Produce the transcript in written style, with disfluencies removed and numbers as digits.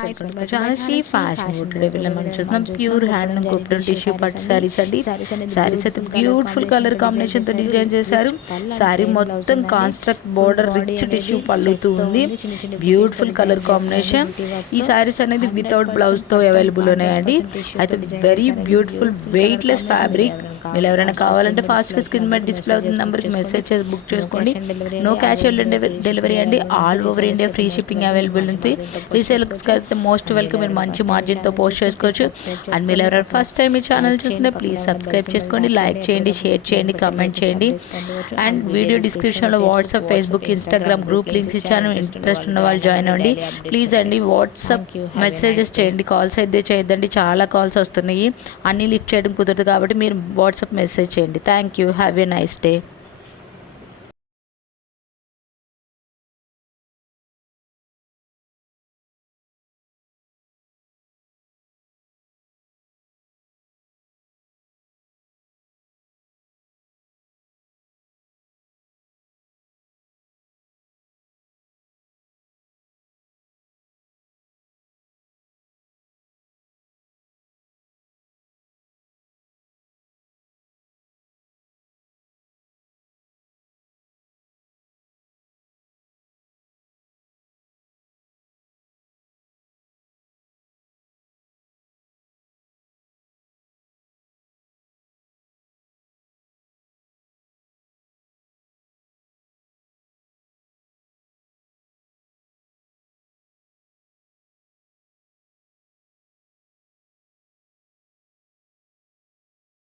Welcome to my channel Sri fashion wood. Today మనం చూస్తున్నాం pure hand కుప్టెడ్ tissue పట్టు సారీస్ అండి. సారీస్ అయితే బ్యూటిఫుల్ కలర్ కాంబినేషన్ తో డిజైన్ చేశారు. సారీ మొత్తం కాన్స్ట్రక్ట్ బోర్డర్ రిచ్ టిష్యూ పళ్ళుతూ ఉంది. Beautiful colour combination. ఈ సారీస్ అనేది వితౌట్ బ్లౌజ్ తో అవైలబుల్ ఉన్నాయండి. అయితే very beautiful weight less fabric. మీరు ఎవరైనా కావాలంటే ఫాస్ట్ గా స్క్రీన్ మీద డిస్ప్లే అవుతున్న నెంబర్ కి మెసేజ్ చేసి బుక్ చేసుకోండి. నో క్యాష్ ఆన్ డెలివరీ అండి. All over India free shipping available ఉంది. Resale most welcome. మీరు మంచి మార్జిన్తో పోస్ట్ చేసుకోవచ్చు. అండ్ మీరు ఎవరైనా ఫస్ట్ టైం ఈ ఛానల్ చూస్తుంటే ప్లీజ్ సబ్స్క్రైబ్ చేసుకోండి, లైక్ చేయండి, షేర్ చేయండి, కమెంట్ చేయండి. అండ్ వీడియో డిస్క్రిప్షన్లో WhatsApp, Facebook, Instagram group links ఇచ్చాను. ఇంట్రెస్ట్ ఉన్న వాళ్ళు జాయిన్ అవ్వండి ప్లీజ్ అండి. వాట్సాప్ మెసేజెస్ చేయండి, కాల్స్ అయితే చేయొద్దండి. చాలా కాల్స్ వస్తున్నాయి, అన్నీ లిఫ్ట్ చేయడం కుదరదు కాబట్టి మీరు వాట్సాప్ మెసేజ్ చేయండి. Thank you. Have a nice day.